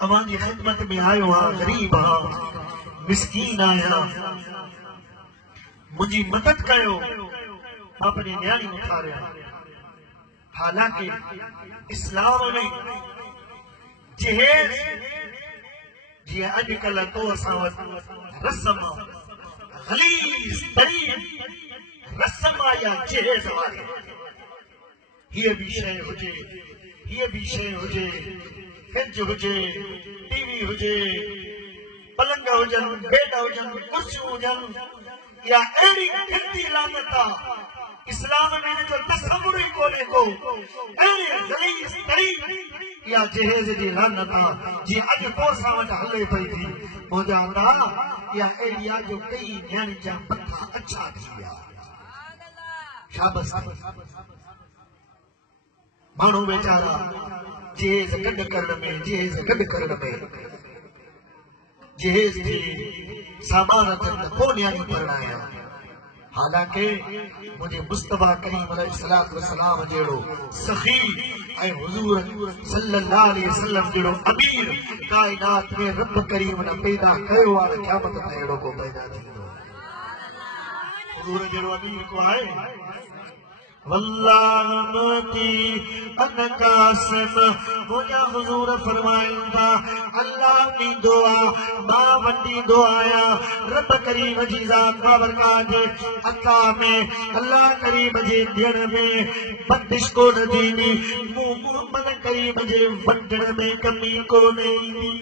अवां जी खिदमत में आयो आ, गरीब आ, मिस्कीन आया, मुझी मदद कयो, अपनी न्याणी उठारिया। हालांकि इस्लाम में जहेज जी अॼुकल्ह तो असां वटि रस्म गलीज़ तरीन रस्म आ या जहेज वारी, हीअ बि शइ हुजे, हीअ बि शइ हुजे, फ्रिज हुजे, टीवी हुजे, पलंग हुजनि, बेड हुजनि, कुर्सियूं हुजनि, या अहिड़ी गिनती लानत आहे इस्लाम में जो तस्वुर ही कोन्हे को, अहिड़े गलीज़ तरीन या जहेज जी लानत आहे जीअं अॼु तो असां वटि हले पई थी। मुंहिंजा अल्लाह या अहिड़ी आहे जो कई न्याणी जा मथा अच्छा थी विया। शाबस माण्हू वेचारा जहेज गॾु करण में, जहेज गॾु करण में, जहेज जी सामान अथनि त पोइ न्याणी परिणाया। हालांकि मुझे मुस्तफा करीम अलैहिस्सलातु वस्सलाम जहिड़ो सखी ऐं हुजूर सल्लल्लाहु अलैहि वसल्लम जहिड़ो अमीर काइनात में रब करीम ने पैदा कयो आहे, क़यामत ताईं अहिड़ो को पैदा थींदो। हुजूर जहिड़ो अमीर को आहे। वल्लाहमती अनकासम मुझा हुजूर फरमाइंदा अल्लाह दी दुआ मां वंदी दुआया रब करीम जी ज़ात बाबरकात अता में अल्लाह करीम जे ॾियण में बंदिश को न थींदी, मोहम्मद करीम जे वंडण में कमी को न ईंदी।